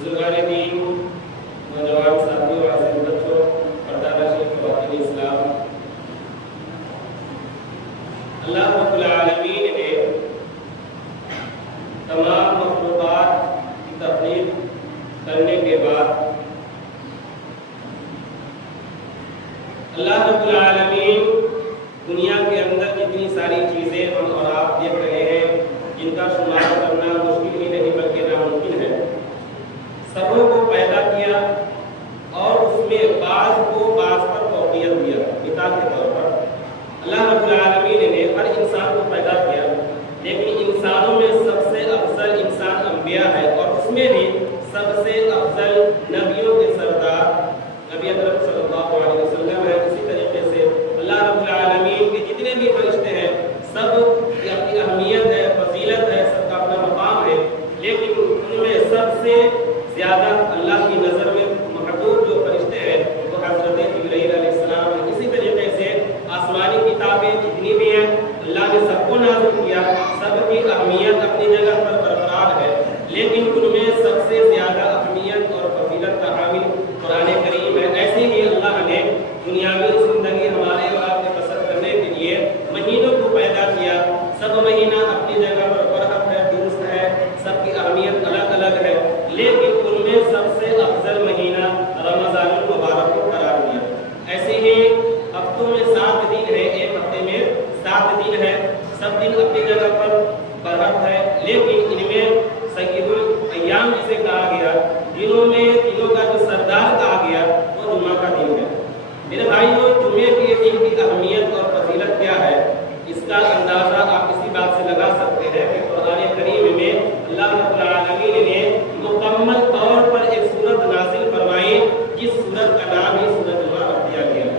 بزرگان دین، نوجوان ساتھیوں، عزیز بچوں، پردہ نشین خواتین اسلام، اللہ رب العالمین نے تمام مخلوقات کی تخلیق کرنے کے بعد اللہ رب العالمین دنیا کے اندر جتنی ساری چیزیں ہم اور آپ دیکھ رہے ہیں جن کا شمار کرنا مشکل ہی نہیں بلکہ ناممکن ہے، سبوں کو پیدا کیا اور اس میں بعض کو بعض پر فوقیت دیا۔ مثال کے طور پر اللہ رب العالمین نے ہر انسان کو پیدا کیا، لیکن انسانوں میں سب سے افضل انسان انبیاء ہے، اور اس میں بھی سب سے افضل نبیوں کے سردار نبی اکرم صلی اللہ علیہ وسلم ہے۔ اسی طریقے سے اللہ رب العالمین کے جتنے بھی فرشتے ہیں سب کی اپنی اہمیت ہے، فضیلت ہے، سب کا اپنا مقام ہے، لیکن ان میں سب سے زیادہ اللہ کی نظر میں محبوب جو فرشتے ہیں وہ حضرت جبرائیل علیہ السلام ہیں۔ اسی طریقے سے آسمانی کتابیں جتنی بھی ہیں اللہ نے سب کو نازل کیا، سب کی اہمیت اپنی جگہ پر برقرار ہے، لیکن ان میں سب سے زیادہ اہمیت اور فضیلت کا حامل قرآن کریم ہے۔ ایسے ہی اللہ نے دنیاوی زندگی ہمارے اور آپ کے بسر کرنے کے لیے مہینوں کو پیدا کیا۔ سب مہینہ اپنی جگہ پر برحق ہے، درست ہے، سب کی اہمیت الگ الگ ہے، لیکن ان میں سب سے افضل مہینہ رمضان المبارک کو قرار دیا۔ ایسے ہی ہفتوں میں 7 دن ہے، ایک ہفتے میں 7 دن ہے، سب دن اپنی جگہ پر برحق ہے، لیکن ان میں سید الایام جسے کہا گیا، دنوں کا جو سردار کہا گیا وہ جمعہ کا دن ہے۔ میرے بھائیو، جمعے کے دن کی اہمیت اور فضیلت کیا ہے، اس کا اندازہ آپ اسی بات سے لگا سکتے ہیں کہ قرآن کریم میں اللہ رب العالمین نے مکمل طور پر ایک سورت نازل فرمائی جس سورت کا نام ہی سورت جمعہ رکھ دیا گیا،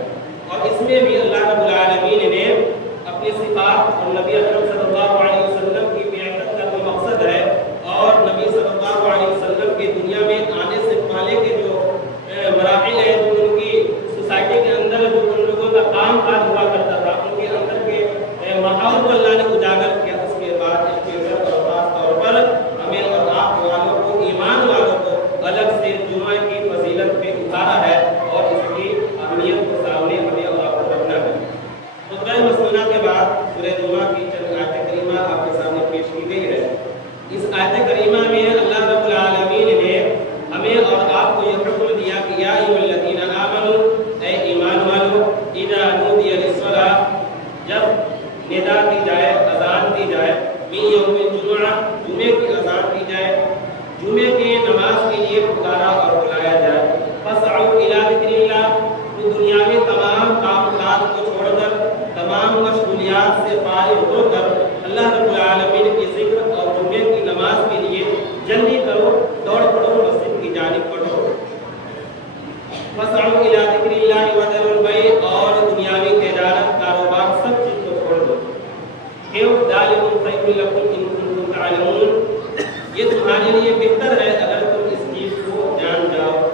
اور اس میں بھی اللہ رب العالمین نے اپنی صفات اور نبی اکرم صلی اللہ علیہ وسلم کی بعثت کا جو مقصد ہے اور نبی صلی اللہ علیہ وسلم کے دنیا میں آنے سے پہلے کے جو مراحل ہیں، جو ان کی سوسائٹی کے اندر جو ان لوگوں کا کام کاج ہوا کرتا تھا، ان کے اندر کے ماحول کو اللہ نے اجاگر کیا۔ اس کے بعد اور خاص طور پر ہمیں اور آپ والوں کو، ایمان والوں کو الگ سے جمعہ کی فضیلت پہ اتارا ہے اور اس کی اہمیت کو سامنے ہمیں اور آپ کو رکھنا ہے۔ خطبہ مسنونہ کے بعد سورہ جمعہ کی چند آیت کریمہ آپ کے سامنے پیش کی گئی ہے۔ اس آیت کریمہ میں اللہ رب العالمین نے ہمیں اور آپ کو یہ حکم دیا کہ یا ایھا الذین آمنوا، اے ایمان والو، اذا نودی للصلاۃ، جب ندا کی جائے، اذان دی جائے، من یوم الجمعہ، جمعے کی اذان دی جائے، جمعے کی نماز کے لیے پکارا اور بلایا جائے، فاسعوا الی ذکر اللہ، تو دنیاوی تمام کام کو چھوڑ کر، تمام مشغولیات سے فارغ ہو کر اللہ رب العالمین کی ذکر اور جمعے کی نماز کے لیے جلدی کرو، دوڑ پڑو، مسجد کی جانب پڑھو۔ فاسعوا الی ذکر اللہ وذروا البیع، اور دنیاوی تجارت، کاروبار، سب چیز کو چھوڑ دو۔ کیوں؟ ذالکم خیر لکم ان کنتم تعلمون، یہ تمہارے لیے بہتر ہے اگر تم اس چیز کو جان جاؤ۔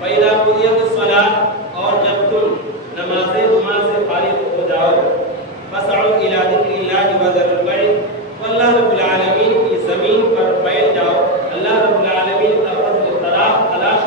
فإذا قضیت الصلاۃ، اور جب تم نماز جمعہ سے فارغ ہو جاؤ، فاسعوا الی ذکر اللہ وذروا البیع، تو اللہ رب العالمین کی زمین پر پھیل جاؤ، اللہ رب العالمین کا فضل تلاش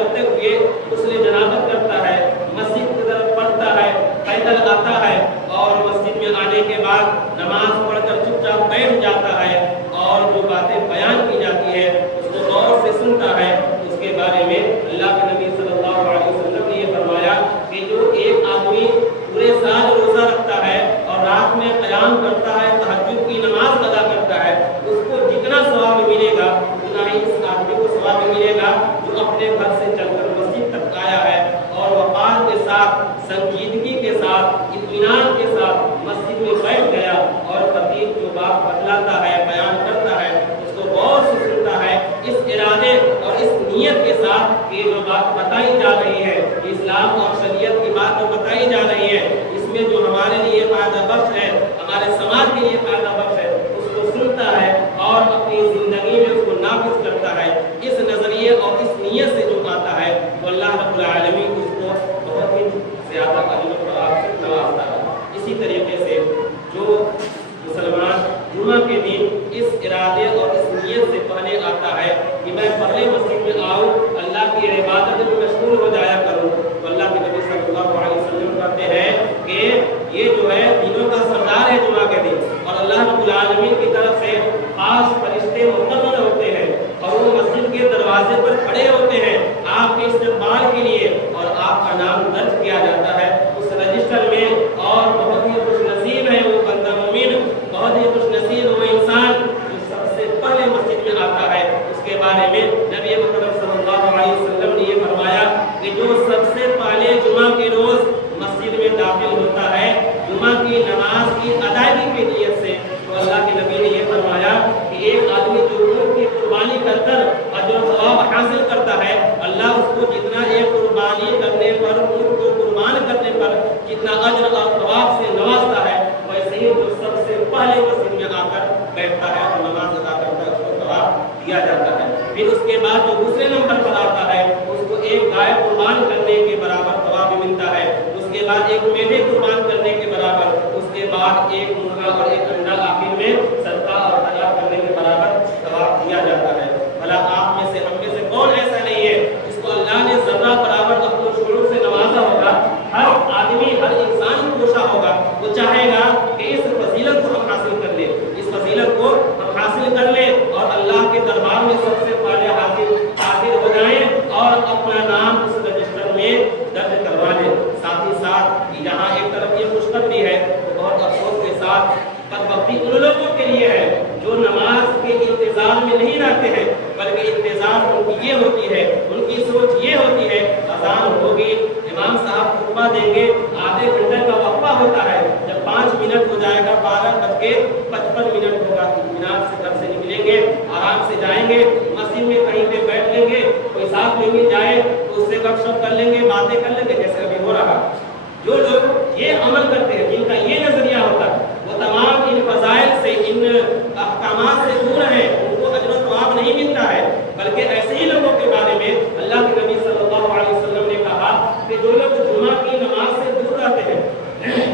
रखते हुए गुस्ल जनाबत करता है, मस्जिद की तरफ बढ़ता है, पैदल आता है और मस्जिद में आने के बाद नमाज पढ़कर चुपचाप बैठ जाता है और जो बातें बयान की जाती है उसको गौर से सुनता है। उसके बारे में अल्लाह के नबी सल्लल्लाहु अलैहि वसल्लम ने ये फरमाया कि जो एक आदमी पूरे साल रोजा रखता है और रात में क़याम करता है, तहज्जुद की नमाज अदा करता है, उसको जितना सवाब मिलेगा उतना ही इस आदमी को सवाब मिलेगा जो अपने घर से चलकर मस्जिद तक आया है और वक़ार के साथ, संजीदगी के साथ, इत्मीनान के साथ मस्जिद में बैठ गया और खतीब जो बात बतलाता है, बयान करता है, उसको गौर से सुनता है, इस इरादे और इस नियत के साथ कि जो बात बताई जा रही है, इस्लाम और शरीयत की बात जो बताई जा रही है, इसमें जो हमारे लिए फायदा बख्श है, हमारे समाज के लिए फायदा बख्श है, उसको सुनता है और अपनी ज़िंदगी में उसको नाफिज करता है। इस नज़रिए और इस नियत से जो आता है तो अल्लाह रब्बुल आलमीन उसको बहुत ही ज़्यादा अजर और सवाब से नवाजता है। इसी तरीके से जो मुसलमान जुमा के दिन इस इरादे और इस नियत से पहले आता है कि मैं पहले मस्जिद में आऊँ, अल्लाह की इबादत में मशगूल हो जाया करूँ, तो अल्लाह के नबी सल्लल्लाहु अलैहि वसल्लम कहते हैं कि ये जो है दिनों का सरदार है जुमा के दिन और अल्लाह रब्बुल आलमीन की तरफ से खास फरिश्ते मुकर्रर होते हैं और वो मस्जिद के दरवाजे पर खड़े होते हैं आपके इस्तकबाल के लिए और आपका नाम दर्ज किया जाता है उस रजिस्टर में। और बहुत ही खुशनसीब है वो बंदा मोमिन, बहुत ही खुशनसीब वो इंसान जो सबसे पहले मस्जिद में आता है। उसके बारे में नबी मुहम्मद सल्लल्लाहु अलैहि वसल्लम ने ये फरमाया कि जो सबसे पहले जुमा के रोज मस्जिद में दाखिल होता है जुमा की नमाज की अदायगी की नियत से, तो अल्लाह के नबी ने ये फरमाया कि एक आदमी जो ऊँट की कुर्बानी कर अजर और सवाब हासिल करता है, अल्लाह उसको जितना एक कुर्बानी करने पर, ऊँट को कुर्बान करने पर जितना अजर और सवाब से नवाजता है, वैसे ही जो सबसे पहले मस्जिद में आकर बैठता है और नमाज अदा करता है उसको सवाब दिया जाता है। फिर उसके बाद जो दूसरे नंबर पर आता है उसको एक गाय कुर्बान करने के बराबर सवाब मिलता है, उसके बाद एक मेढे कुर्बान करने के बराबर, उसके बाद एक मुर्गा और एक अंडा आखिर में सदका और खैरात करने के बराबर सवाब दिया जाता है। भला आप में से, हम में से कौन ऐसा नहीं है जिसको अल्लाह ने जर्रा बराबर अपने शुरू से नवाजा होगा। हर आदमी, हर इंसान कोशा होगा, वो चाहेगा कि इस फजीलत को हम हासिल कर ले, इस फजीलत को हम हासिल कर ले और अल्लाह के दरबार में सबसे पहले हाजिर हो जाएं और अपना नाम उस रजिस्टर में दर्ज करवा लें। साथ ही साथ यहाँ एक तरफ ये खुशखबरी है तो बहुत अफसोस के साथ बदबख्ती उन लोगों के लिए है जो नमाज के इंतजार में नहीं रहते हैं, बल्कि इंतजार उनकी ये होती है, उनकी सोच ये होती है अजान होगी, इमाम साहब खुतबा देंगे, आधे घंटे का वक्फा होता है, जब 5 मिनट हो जाएगा 12:55 होगा, इत्मीनान से घर से निकलेंगे, आराम से जाएंगे, मस्जिद में कहीं पे बैठ लेंगे, कोई साथ में भी जाए तो उससे गपशप कर लेंगे, बातें कर लेंगे जैसे अभी हो रहा। जो लोग ये अमल करते हैं, जिनका ये नजरिया होता है, वो तमाम इन फजाइल से, इन अहकामात से दूर हैं, उनको अजर और सवाब नहीं मिलता है। बल्कि ऐसे ही लोगों के बारे में अल्लाह के नबी सल्लल्लाहु अलैहि वसल्लम ने कहा कि जो लोग जुमा की नमाज से दूर रहते हैं,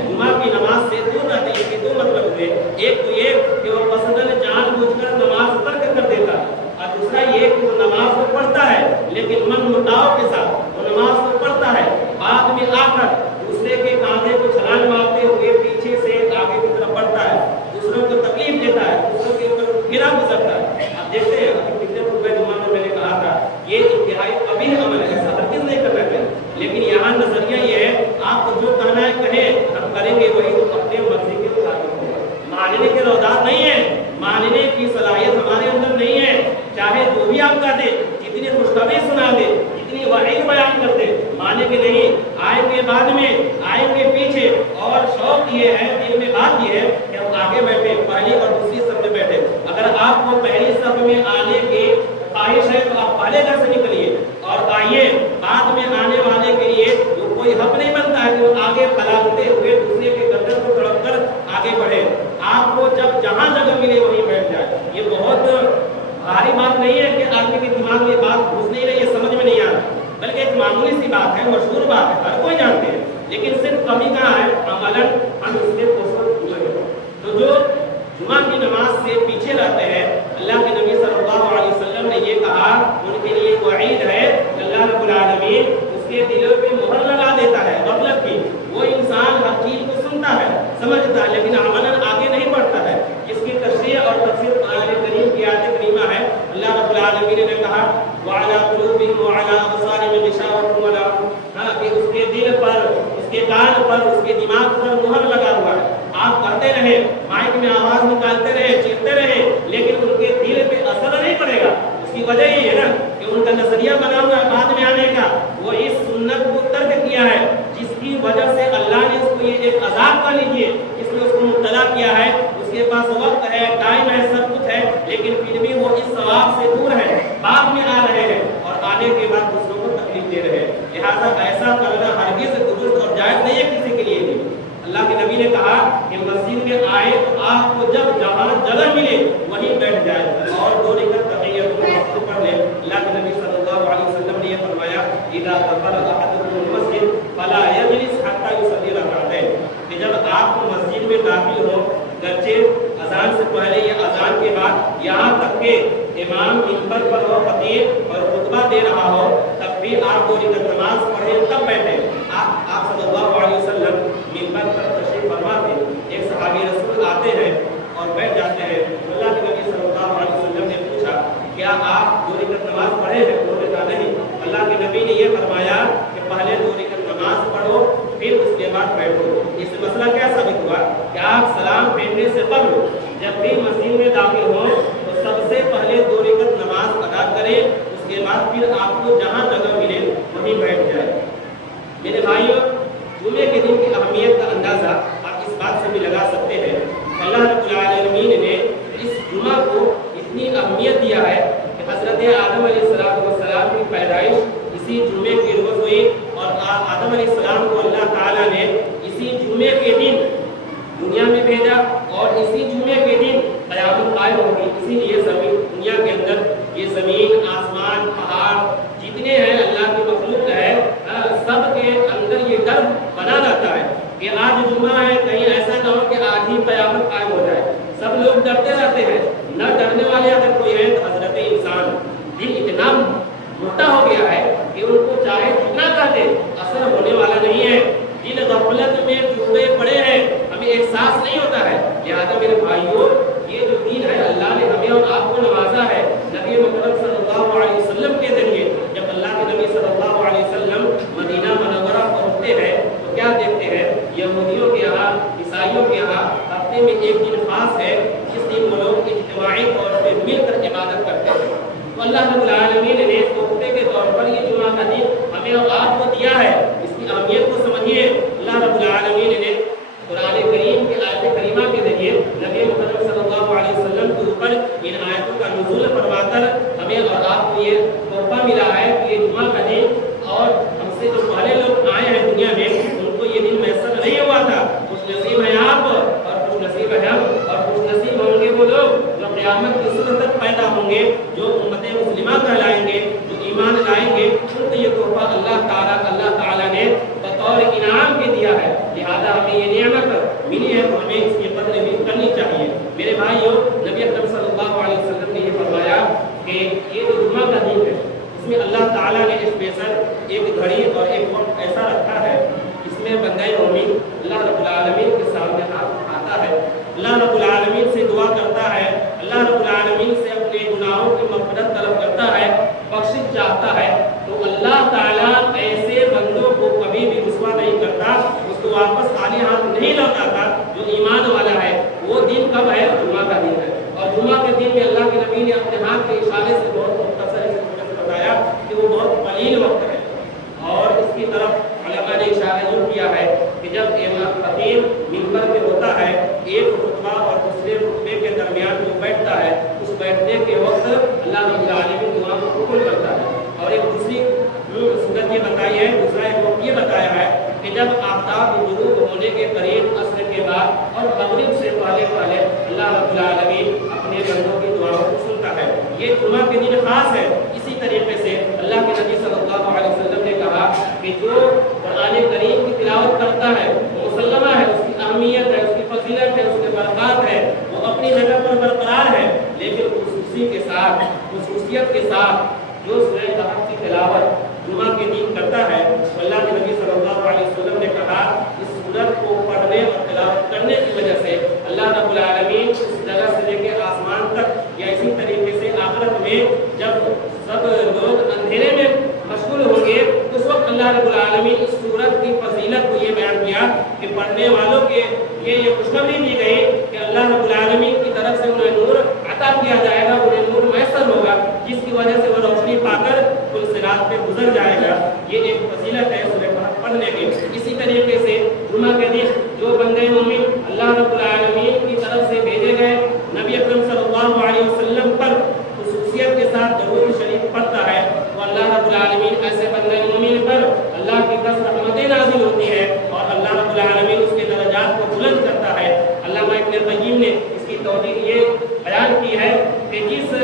जुमा की नमाज से दूर रहते हैं, इसके 2 मतलब हुए। एक तो ये कि वो मसलन जानबूझकर नमाज तर्क कर देता है और दूसरा ये कि वो नमाज को पढ़ता है लेकिन मन मुटाव के साथ वो नमाज को पढ़ता है, बाद में आकर दूसरे के कांधे को छलांग मारते हुए पीछे से आगे की तरफ बढ़ता है, दूसरों को तकलीफ देता है, दूसरों के ऊपर गिरा गुजरता है। आप देखते हैं अभी पिछले खुतबे जुमा में मैंने कहा था ये इंतहाई कबीह अमल है, ऐसा हरगिज़ नहीं करना चाहिए। लेकिन यहाँ नजरिया ये है आपको जो कहना है कहें, हम करेंगे वही तो अपने मर्जी के मुताबिक होगा। मानने के रौदात नहीं है, मानने की सलाहियत हमारे अंदर नहीं है, चाहे जो भी आप कह दे, जितनी खुशखबरी सुना दे, जितनी वहीद बयान कर दे, मानेंगे नहीं। आएंगे बाद में, आएंगे पीछे और शौक ये है, दिल में बात ये है कि हम आगे बैठे, पहली और दूसरी सफ में बैठे। अगर आपको पहली सफ में आने की ख्वाहिश है तो आप पहले घर से निकलिए और आइए, बाद में आने वाले के लिए जो कोई हक नहीं बनता है कि वो आगे फैलाते हुए दूसरे के गर्दन को तड़प कर आगे बढ़े। आपको जब जहाँ जगह मिले वहीं बैठ जाए। ये बहुत भारी बात नहीं है कि आदमी के दिमाग में बात घुस नहीं रही है, समझ में नहीं आ रहा, बल्कि एक मामूली सी बात है, मशहूर बात है, हर कोई जानते हैं, लेकिन सिर्फ कमी कहाँ है, अमलन हम इसके तो जो जुमा की नमाज से पीछे रहते हैं, अल्लाह के नबी सल्लल्लाहु अलैहि वसल्लम ने ये कहा, उनके लिए वईद है, अल्लाह रब्बुल उसके दिमाग पर मुहर लगा हुआ है। आप कहते रहे, माइक में आवाज निकालते रहे, चीखते रहे, लेकिन उनके दिल पे असर नहीं पड़ेगा। उसकी वजह ये है ना कि उनका नजरिया बना हुआ है बाद में आने का, वो इस सुन्नत को तर्क किया है, जिसकी वजह से अल्लाह ने उसको ये एक अजाब का लीजिए इसमें उसको मुब्तला किया है। उसके पास वक्त है, टाइम है, सब कुछ है, लेकिन फिर भी वो इस सवाब से दूर है, बाद में आ रहे हैं और आने के बाद दूसरों को तकलीफ दे रहे हैं। लिहाजा ऐसा करना हरगिज़ दुरुस्त और जायज़ नहीं है किसी के लिए भी। अल्लाह के नबी ने कहा कि मस्जिद में आए तो आपको जब जहाँ जगह मिले वहीं बैठ जाए और 2 रकात तहिय्यतुल मस्जिद पढ़ ले। अल्लाह के नबी सल्लल्लाहु अलैहि वसल्लम ने ये फरमाया, इज़ा दखला अहदुकुमुल मस्जिद फला यजलिस हत्ता युसल्ली रकातैन, कि जब आप मस्जिद में दाखिल हो, गरचे अजान से पहले या अजान के बाद, यहाँ तक के इमाम मिंबर पर हो, खतीब और खुतबा दे रहा हो, तब भी आप 2 रकात नमाज पढ़े तब बैठे। आप सल्लल्लाहु अलैहि वसल्लम मिंबर पर तशरीफ फरमा थे, एक सहाबी रसूल आते हैं और बैठ जाते हैं। अल्लाह के नबी सल्लल्लाहु अलैहि वसल्लम ने पूछा, क्या आप 2 रकात नमाज पढ़े हैं? उन्होंने कहा नहीं। अल्लाह के नबी ने ये फरमाया कि पहले 2 रकात नमाज पढ़ो, फिर उसके बाद बैठो। इससे मसला क्या साबित हुआ कि आप सलाम फेरने से कबल जब भी मस्जिद में दाखिल हो तो सबसे पहले 2 रकात नमाज अदा करें, उसके बाद फिर आपको जहाँ जगह मिले वहीं बैठ जाए। मेरे भाइयों, जुमे के दिन की अहमियत का अंदाज़ा आप इस बात से भी लगा सकते हैं। अल्लाह रब्बुल आलमीन ने इस जुमा को इतनी अहमियत दिया है कि हज़रत आदम अलैहिस्सलाम की पैदाइश इसी जुमे के रोज़ हुई और आदम अलैहिस्सलाम को अल्लाह ताला ने इसी जुमे के दिन दुनिया में भेजा और इसी जुमे के दिन क़यामत कायम होगी। इसीलिए ज़मीन दुनिया के अंदर ये ज़मीन, आसमान, पहाड़ जितने हैं अल्लाह की मखलूक है, सब के अंदर ये डर बना रहता है कि आज जुमा है, कहीं ऐसा ना हो कि आज ही क़यामत कायम हो जाए। सब लोग डरते रहते हैं। न डरने वाले अगर कोई है तो हज़रत इंसान दिल इतना मोटा हो गया है कि उनको चाहे जितना कह दे असर होने वाला नहीं है। दिल गफलत में डूबे पड़े हैं, हमें एहसास नहीं होता है। लिहाजा मेरे भाइयों, ये जो दीन है अल्लाह ने हमें और आपको नवाजा है नबी मुहम्मद सल्लल्लाहु अलैहि वसल्लम के जरिए। जब अल्लाह के नबी सल्लल्लाहु अलैहि वसल्लम मदीना मुनव्वरा पहुंचते हैं तो क्या देखते हैं, यहूदियों के यहाँ, ईसाइयों के यहाँ हफ्ते में एक दिन खास है जिस दिन वो लोग इज्तिमाई तौर पर मिलकर इबादत करते हैं। तो अल्लाह रब्बुल आलमीन ने तोहफे के तौर पर ये जुमा का दिन हमें और आपको दिया है। इसकी अहमियत को समझिए। अल्लाह रब्बुल आलमीन ने कुरान करीम के आयत करीमा के जरिए नबी मुहम्मद सल्लल्लाहु अलैहि वसल्लम के ऊपर इन आयतों का नुज़ूल फरमाकर हमें और आपको ये तोहफा मिला है कि ये जुमा का दिन, और हमसे जो पहले लोग आए हैं दुनिया में उनको ये दिन मैसर नहीं हुआ था। खुश नसीब है आप और खुश नसीब है हम, और खुश नसीब होंगे वो लोग जो क़यामत के सुबह तक पैदा होंगे, जो उम्मत मुस्लिमा कहलाएंगे, जो ईमान लाएंगे। उनको ये तोहफा अल्लाह ताला ने बतौर इनाम के दिया है। लिहाजा हमें ये नियामत मिली है तो हमें इसकी कदर भी करनी चाहिए। मेरे भाइयों, नबी अकरम सल्लल्लाहु अलैहि वसल्लम ने ये फरमाया कि ये जो जुमा का दिन है इसमें अल्लाह ताला ने स्पेशल एक घड़ी और एक वक्त ऐसा रखा है, इसमें बंदा मोमिन अल्लाह रब्बुल आलमीन के सामने हाथ उठाता है, अल्लाह रब्बुल आलमीन से दुआ करता है, अल्लाह रब्बुल आलमीन से अपने गुनाहों की मग़फ़िरत तलब करता है, बख्शिश चाहता है। तो अल्लाह ताला ऐसे बंदों को कभी भी रुस्वा नहीं करता, उसको वापस खाली हाथ नहीं लौटाता। जो ईमान वाला है वो दिन कब है? जुमा का दिन है। और जुमा के दिन में अल्लाह के नबी ने अपने हाथ के इशारे से बहुत मुख्तसर से बताया कि वो बहुत कलील वक्त है। और इसकी तरफ उलमा ने इशारा यूँ किया है कि जब इमाम खतीब मिंबर पे होता है, एक खुतबा और दूसरे खुतबे के दरमियान जो बैठता है, उस बैठने के वक्त अल्लाह रब्बुल आलमीन दुआ को कबूल करता है। और एक दूसरी सूरत ये बताई है, दूसरा एक वक्त ये बताया है कि जब आफ्ताब गुरूब होने के करीब असर के बाद और मगरिब से पहले अल्लाह रब्बुल आलमीन अपने बंदों की दुआओं को सुनता है। ये जुमा के दिन खास है। इसी तरीके से अल्लाह के नबी सल्लल्लाहु अलैहि वसल्लम ने कहा कि जो कुरान करीम की तिलावत करता है वो मुसल्लमा है, उसकी अहमियत है, उसकी फजीलत है, उसके बरक़ात है, वो अपनी जगह पर बरकरार है। लेकिन खुसूसी के साथ, खुसूसियत के साथ जो सूरह कहफ की तिलावत जुमा के दिन करता है, तो अल्लाह के नबी सल्लल्लाहु अलैहि वसल्लम ने कहा इस सूरत को पढ़ने और तिलावत करने की वजह से अल्लाह रब्बुल आलमीन उस जगह से लेकर आसमान तक या इसी तरीके से आखिरत में जब सब लोग अंधेरे हाथ पे गुजर जाएगा। ये एक फजीलत है सूरह कहफ पढ़ने की। इसी तरीके से जुमा के दिन जो बंदे मोमिन अल्लाह रब्बुल आलमीन की तरफ से भेजे गए नबी अकरम सल्लल्लाहु अलैहि वसल्लम पर खुसूसियत के साथ दरूद शरीफ पढ़ता है तो अल्लाह रब्बुल आलमीन ऐसे बंदे मोमिन पर अल्लाह की 10 रहमतें नाज़िल होती है और अल्लाह रब्बुल आलमीन उसके दर्जात को बुलंद करता है। अल्लामा इब्न क़य्यिम ने इसकी तौजीह ये बयान की है कि जिस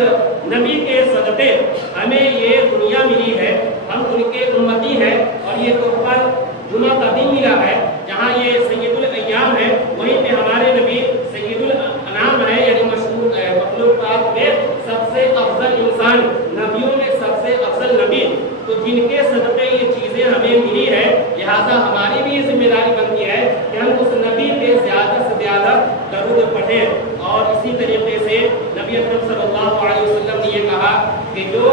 नबी के सदक़े हमें ये दुनिया मिली है, हम उनके उम्मती हैं और ये तोहफा जुमा का दिन मिला है जहाँ ये सैयदुल अय्याम है, वहीं पे हमारे नबी सैयदुल अनाम है, यानी मशहूर मखलूक़ात में सबसे अफजल इंसान, नबियों में सबसे अफजल नबी। तो जिनके सदक़े ये चीज़ें हमें मिली है, लिहाजा हमारी भी जिम्मेदारी बनती है कि हम उस नबी पे ज़्यादा से ज़्यादा दरूद पढ़ें। और इसी तरीके से नबी अकरम सल्लल्लाहु अलैहि वसल्लम ने ये कहा कि जो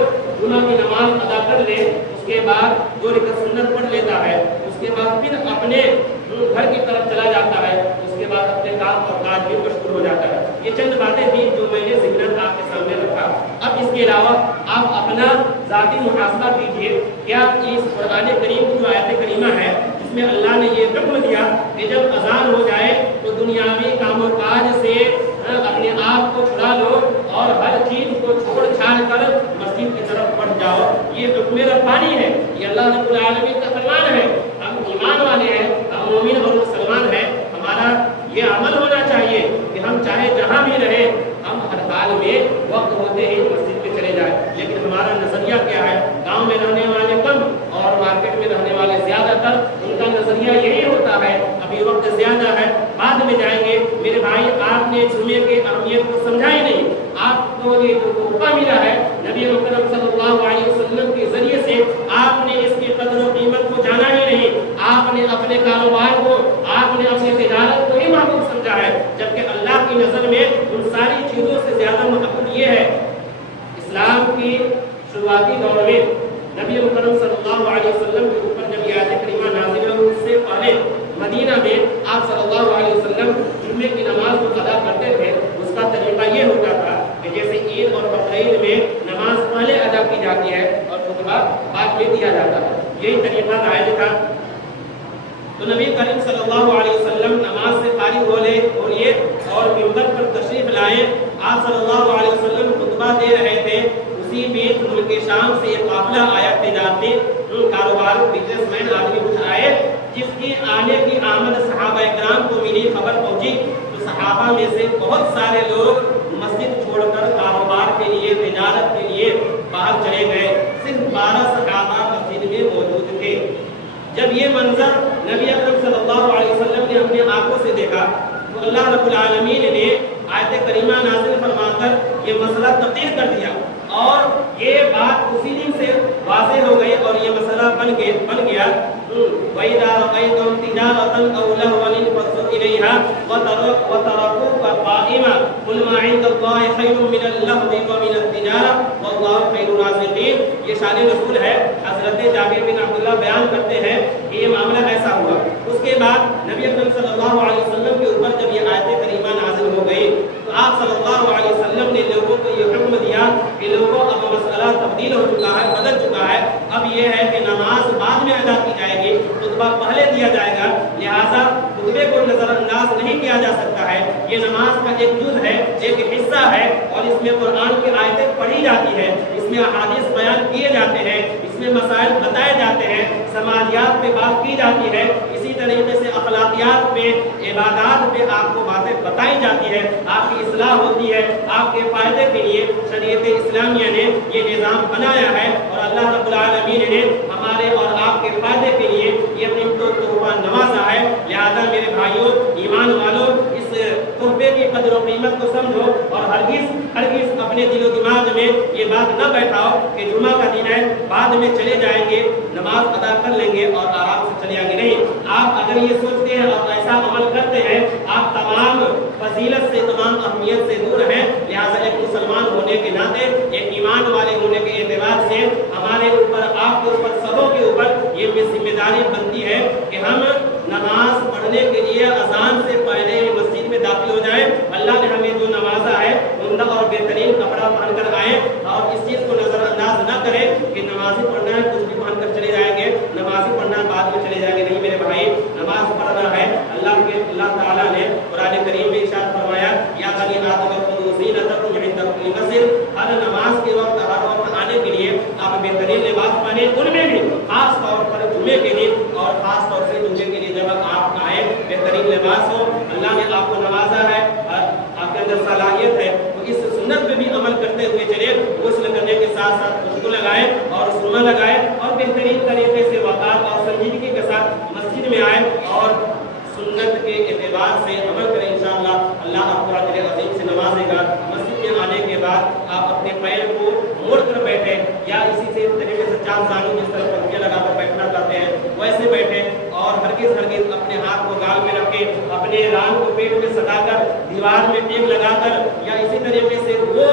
जुमा की नमाज अदा कर ले उसके बाद 2 रकात सुन्नत पढ़ लेता है, उसके बाद फिर अपने घर की तरफ चला जाता है, उसके बाद अपने काम और काज में मशगूल हो जाता है। ये चंद बातें थी जो मैंने ज़िक्र आपके सामने रखा। अब इसके अलावा आप अपना ज़ाती मुहासबा कीजिए, क्या इस कुरान करीम की जो आयत करीमा है इसमें अल्लाह ने ये हुक्म दिया कि जब अजान हो जाए तो दुनियावी काम और काज से अपने आप को छुड़ा लो और हर चीज को छोड़ छाड़ कर मस्जिद की तरफ बढ़ जाओ। ये हुक्म रब्बानी है, ये अल्लाह रब्बुल आलमीन का फरमान है। हम ईमान वाले हैं, हम मोमिन और मुसलमान हैं, हमारा ये अमल होना चाहिए कि हम चाहे जहाँ भी रहे हम हर हाल में वक्त होते ही मस्जिद पे चले जाए। लेकिन हमारा नजरिया क्या है, गाँव में रहने वाले कम और मार्केट में रहने वाले ज्यादातर, उनका नजरिया यही होता है अभी वक्त ज्यादा है बाद में जाएंगे। मेरे भाई, आपने जुमे के अहमियत को समझा ही नहीं। आपको ये जो तोहफा मिला है नबी मुकर्रम सल्लल्लाहु अलैहि वसल्लम के जरिए से, आपने इसकी कदर और कीमत को जाना ही नहीं। आपने अपने कारोबार को, आपने अपनी तिजारत को ही महबूब समझा है, जबकि अल्लाह की नजर में उन सारी चीजों से ज्यादा महबूब ये है। इस्लाम की शुरुआती दौर में नबी मुकर्रम सल्लल्लाहु अलैहि वसल्लम के ऊपर जब ये आयत करीमा नाज़िल हुई उससे पहले मदीना में आप सल्लल्लाहु अलैहि वसल्लम जुम्मे की नमाज को अदा करते थे। उसका तरीका ये होता था कि जैसे ईद और बकरीद में नमाज पहले अदा की जाती है और खुतबा बाद में दिया जाता है, यही तरीका राइज था। तो नबी करीम सल्लल्लाहु अलैहि वसल्लम नमाज से फारिग हो लिए और मिंबर पर तशरीफ लाए। आप सल्लल्लाहु अलैहि वसल्लम खुतबा दे रहे थे, उसी बीच मुल्क शाम से एक काफिला आया, तिजारती कारोबार बिजनेसमैन आदमी कुछ आए, जिसकी आने की आमद सहाबा इकराम को मिली, खबर पहुंची तो सहाबा में से बहुत सारे लोग मस्जिद छोड़कर कारोबार के लिए, तिजारत के लिए बाहर चले गए। सिर्फ 12 सहाबा मस्जिद में मौजूद थे। जब ये मंजर नबी अकरम सल्लल्लाहु अलैहि वसल्लम ने अपनी आंखों से देखा तो अल्लाह रब्बुल आलमीन ने आयत करीमा नाज़िल फरमाकर ये मसला तब्दील कर दिया और ये बात उसी दिन से वाज़ेह हो गई और ये मसला बन गया। वइज़ा रअयतुम तिजारतन अव लहवन फस्सु इलैहा व तरकुका क़ाइमा कुल मा इंदल्लाहि खैरुम मिनल लहवी व मिनत तिजारा वल्लाहु खैरुर राज़िकीन। ये शान रसूल है, हज़रत जाबिर बिन अब्दुल्लाह बयान करते हैं कि ये मामला ऐसा हुआ। उसके बाद नबी अकरम सल्लल्लाहु अलैहि वसल्लम के ऊपर जब ये आयत करीमा नाज़िल हो गई तो आप सल्लल्लाहु अलैहि वसल्लम ने लोगों को ये हुक्म दिया कि लोगों, अब मसला तब्दील हो चुका है, बदल चुका है। अब ये है कि नमाज बाद में अदा की जाएगी, खुतबा पहले दिया जाएगा, लिहाजा खुतबे को नजरअंदाज नहीं किया जा सकता है। ये नमाज का एक जुज़ है, एक हिस्सा है और इसमें कुरान की आयतें पढ़ी जाती है, इसमें अहादीस बयान किए जाते हैं, इसमें मसाइल बताए जाते हैं, समाजियात पे बात की जाती है, इसी तरीके से अखलाकियात पे, इबादात पे आपको बातें बताई जाती है, आपकी इस्लाह होती है, आपके फ़ायदे के लिए शरीयत इस्लामिया ने ये निज़ाम बनाया है और अल्लाह रब्बुल आलमीन ने हमारे और आपके फ़ायदे के लिए ये अपनी तोहफा नवाजा है। लिहाजा मेरे भाइयों, ईमान वालों, इस तोहफे की कदर और कीमत को समझो और हरगिज़ अपने दिलो दिमाग में ये बात न बैठाओ कि जुमा का दिन है, बाद में चले जाएंगे, नमाज अदा कर लेंगे और आराम से चले आएंगे। नहीं, आप अगर ये सोचते हैं और ऐसा अमल करते हैं, आप तमाम फजीलत से, तमाम अहमियत से दूर हैं। लिहाजा एक मुसलमान होने के नाते, एक ईमान वाले होने के एतबार से हमारे ऊपर, आपके ऊपर, सबों के ऊपर ये जिम्मेदारी बनती है कि हम नमाज पढ़ने के लिए अजान से पहले मस्जिद में दाखिल हो जाए। अल्लाह ने हमें जो नवाजा है उम्दा और बेहतरीन कपड़ा पहनकर आए और इस चीज़ को नजरअंदाज न करें कि नमाज़ी पढ़ना है लेकिन उनमें भी खास तौर पर जुमे के दिन और खास तौर से जुमे के लिए जब आप आए, बेहतरीन लिबास हो, अल्लाह ने आपको नवाजा है और आपके अंदर सलाहियत है, तो इस सुन्नत पे भी अमल करते हुए चले। गुस्ल करने के साथ साथ खुशबू लगाए और सुरमा लगाए और बेहतरीन तरीके से वक़ार और संजीदगी के साथ मस्जिद में आए और सुन्नत के एतबार से अमल करें। इंशाअल्लाह अल्लाह आपको अजर अज़ीम से नवाजेगा। मस्जिद में आने के बाद आप अपने पैर को मोड़ कर बैठे या इसी से तरीके से चार जानू जिस तरह पंक्तियाँ लगाकर बैठना चाहते हैं वैसे बैठे और हरगिज़ अपने हाथ को गाल में रखे, अपने रान को पेट में सटाकर दीवार में टेक लगाकर या इसी तरीके से वो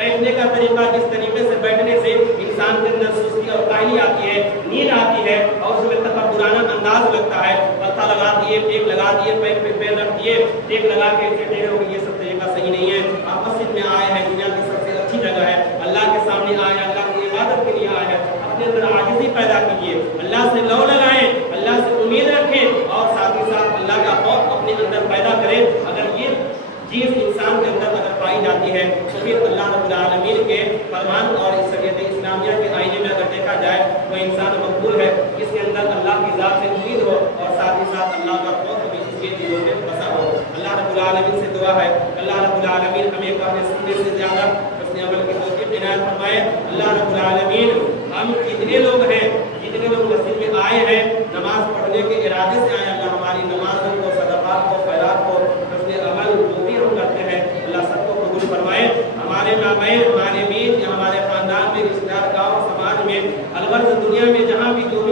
बैठने का तरीका जिस तरीके से बैठने से इंसान के अंदर सुस्ती और काहली आती है, नींद आती है और उसमें तकब्बुराना अंदाज लगता है। पत्ता लगा दिए, टेक लगा दिए, पैर पे पैर रख दिए, टेक लगा के टेढ़े हो गए, ये सब तरीका सही नहीं है। आप मस्जिद में आए हैं, दुनिया की सबसे अच्छी जगह है, अल्लाह के सामने आए हैं, अल्लाह की इबादत के लिए आए हैं, अपने अंदर आजिज़ी पैदा कीजिए, अल्लाह से लौ लगाएं, अल्लाह से उम्मीद रखें और साथ ही साथ अल्लाह का खौफ अपने अंदर पैदा करें। अगर ये चीज़ इंसान के अंदर अगर पाई जाती है तो फिर अल्लाह रब्बुल आलमीन के फरमान और इस शरीयत इस्लामिया के आईने में अगर देखा जाए तो इंसान मकबूल है जिसके अंदर अल्लाह की ज़ात से उम्मीद हो और साथ ही साथ अल्लाह का खौफ भी उसके दिलों में बसा हो। अल्लाह रब्बुल आलमीन से दुआ है, अल्लाह रब्बुल आलमीन हमें अपने सुनने से ज़्यादा अपने अमल की तौफीक इनायत फरमाए। अल्लाह रब्बुल आलमीन हम कितने लोग हैं, जितने लोग मस्जिद में आए हैं नमाज पढ़ने के इरादे से आए, अल्लाह हमारी नमाज़ों को, सदक़ात को, खैरात को, अपने अमल जो भी हम करते हैं अल्लाह सबको कबूल फरमाए। हमारे माबैन, हमारे बीच या हमारे ख़ानदान में, रिश्तेदार, गाँव समाज में, अलगर्ज़ दुनिया में जहाँ भी जो